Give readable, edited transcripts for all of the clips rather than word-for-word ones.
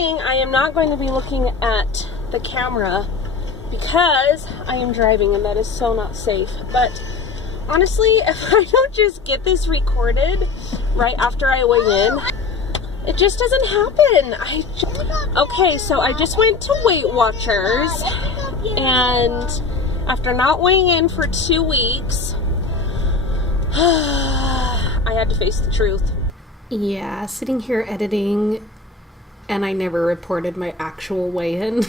warning, I am not going to be looking at the camera because I am driving and that is so not safe. But honestly, if I don't just get this recorded right after I weigh in, it just doesn't happen. Okay, so I just went to Weight Watchers, and after not weighing in for 2 weeks, I had to face the truth. Yeah, sitting here editing, and I never reported my actual weigh-in.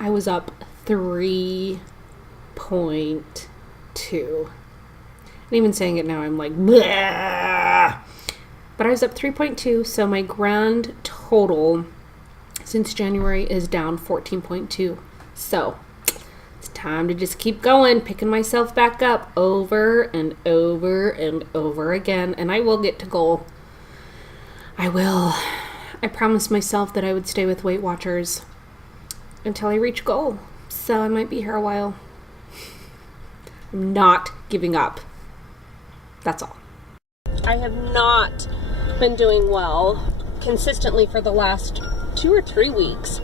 I was up 3.2. And even saying it now, I'm like, bleh! But I was up 3.2, so my grand total since January is down 14.2. So it's time to just keep going, picking myself back up over and over and over again, and I will get to goal. I will. I promised myself that I would stay with Weight Watchers until I reach goal, so I might be here a while. I'm not giving up. That's all. I have not been doing well consistently for the last 2 or 3 weeks.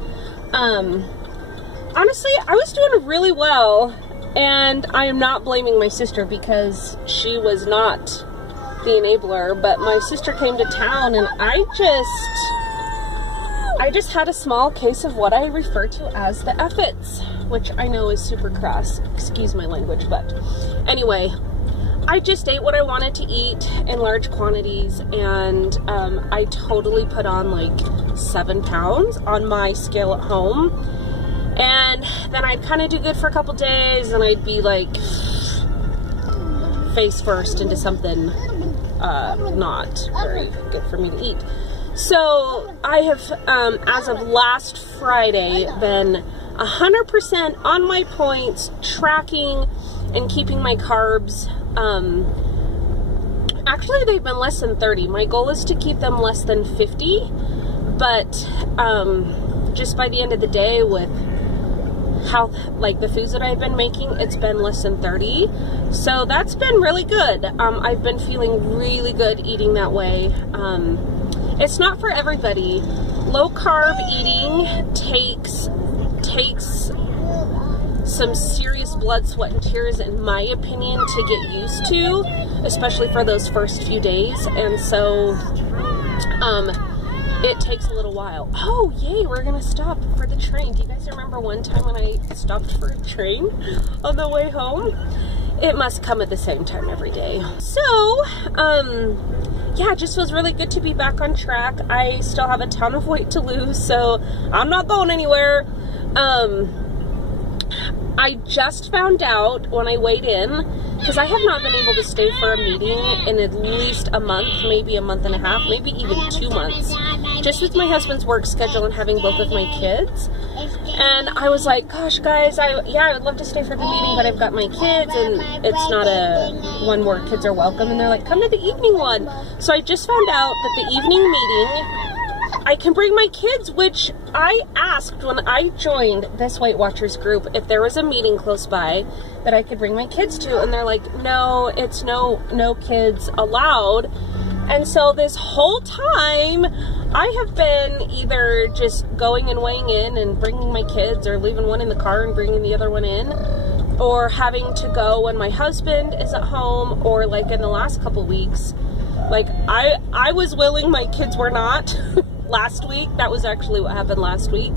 Honestly, I was doing really well, and I am not blaming my sister because she was not the enabler, but my sister came to town and I just had a small case of what I refer to as the F-its, which I know is super crass, excuse my language, but anyway, I just ate what I wanted to eat in large quantities, and I totally put on like 7 pounds on my scale at home, and then I'd kind of do good for a couple days, and I'd be like face first into something not very good for me to eat. So I have, as of last Friday, been 100% on my points, tracking and keeping my carbs. Actually, they've been less than 30. My goal is to keep them less than 50, but just by the end of the day, with how, like, the foods that I've been making, it's been less than 30. So that's been really good. I've been feeling really good eating that way. It's not for everybody. Low carb eating takes some serious blood, sweat, and tears, in my opinion, to get used to, especially for those first few days. And so it takes a little while. Oh, yay, we're gonna stop for the train. Do you guys remember one time when I stopped for a train on the way home? It must come at the same time every day. So, yeah, it just feels really good to be back on track. I still have a ton of weight to lose, so I'm not going anywhere. I just found out when I weighed in, because I have not been able to stay for a meeting in at least a month, maybe a month and a half, maybe even 2 months, just with my husband's work schedule and having both of my kids. And I was like, gosh, guys, I would love to stay for the meeting, but I've got my kids, and it's not a one where kids are welcome. And they're like, come to the evening one. So I just found out that the evening meeting, I can bring my kids, which I asked when I joined this Weight Watchers group if there was a meeting close by that I could bring my kids to, and they're like, no, it's no kids allowed. And so this whole time I have been either just going and weighing in and bringing my kids, or leaving one in the car and bringing the other one in, or having to go when my husband is at home, or like in the last couple weeks, like I was willing, my kids were not. Last week, that was actually what happened last week.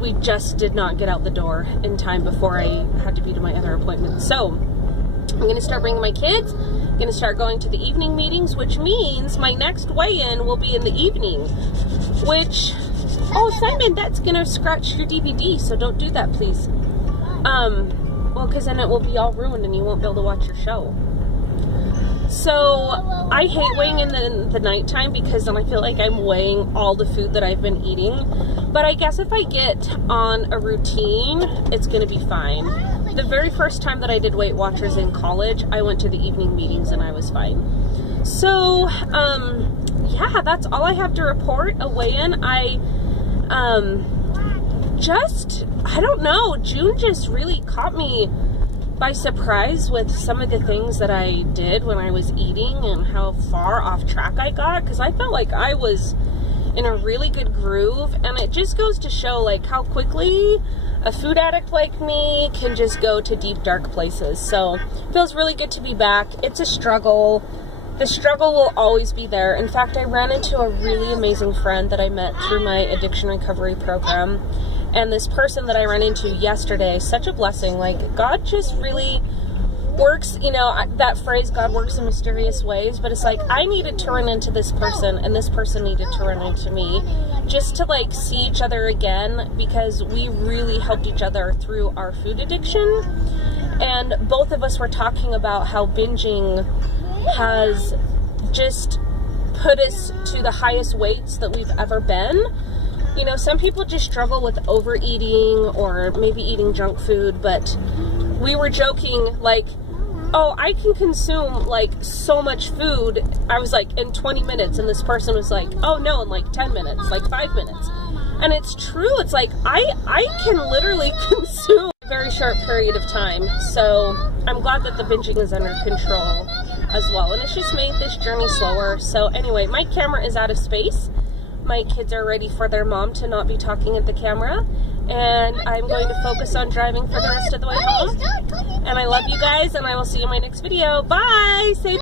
We just did not get out the door in time before I had to be to my other appointment. So I'm going to start bringing my kids. I'm going to start going to the evening meetings, which means my next weigh-in will be in the evening. Which, oh, Simon, that's going to scratch your DVD, so don't do that, please. Well, because then it will be all ruined and you won't be able to watch your show. So I hate weighing in the nighttime, because then I feel like I'm weighing all the food that I've been eating. But I guess if I get on a routine, it's going to be fine. The very first time that I did Weight Watchers in college, I went to the evening meetings and I was fine. So, yeah, that's all I have to report. A weigh-in. I don't know, June just really caught me by surprise with some of the things that I did when I was eating and how far off track I got, because I felt like I was in a really good groove, and it just goes to show like how quickly a food addict like me can just go to deep dark places. So it feels really good to be back. It's a struggle. The struggle will always be there. In fact, I ran into a really amazing friend that I met through my addiction recovery program. And this person that I ran into yesterday, such a blessing. Like, God just really works, you know, that phrase, God works in mysterious ways, but it's like, I needed to run into this person, and this person needed to run into me, just to like see each other again, because we really helped each other through our food addiction. And both of us were talking about how binging has just put us to the highest weights that we've ever been. You know, some people just struggle with overeating or maybe eating junk food, but we were joking like, oh, I can consume like so much food. I was like, in 20 minutes, and this person was like, oh no, in like 10 minutes, like 5 minutes. And it's true. It's like, I can literally consume a very short period of time. So I'm glad that the binging is under control as well. And it's just made this journey slower. So anyway, my camera is out of space. My kids are ready for their mom to not be talking at the camera. And I'm going to focus on driving for the rest of the way home. And I love you guys, and I will see you in my next video. Bye! Say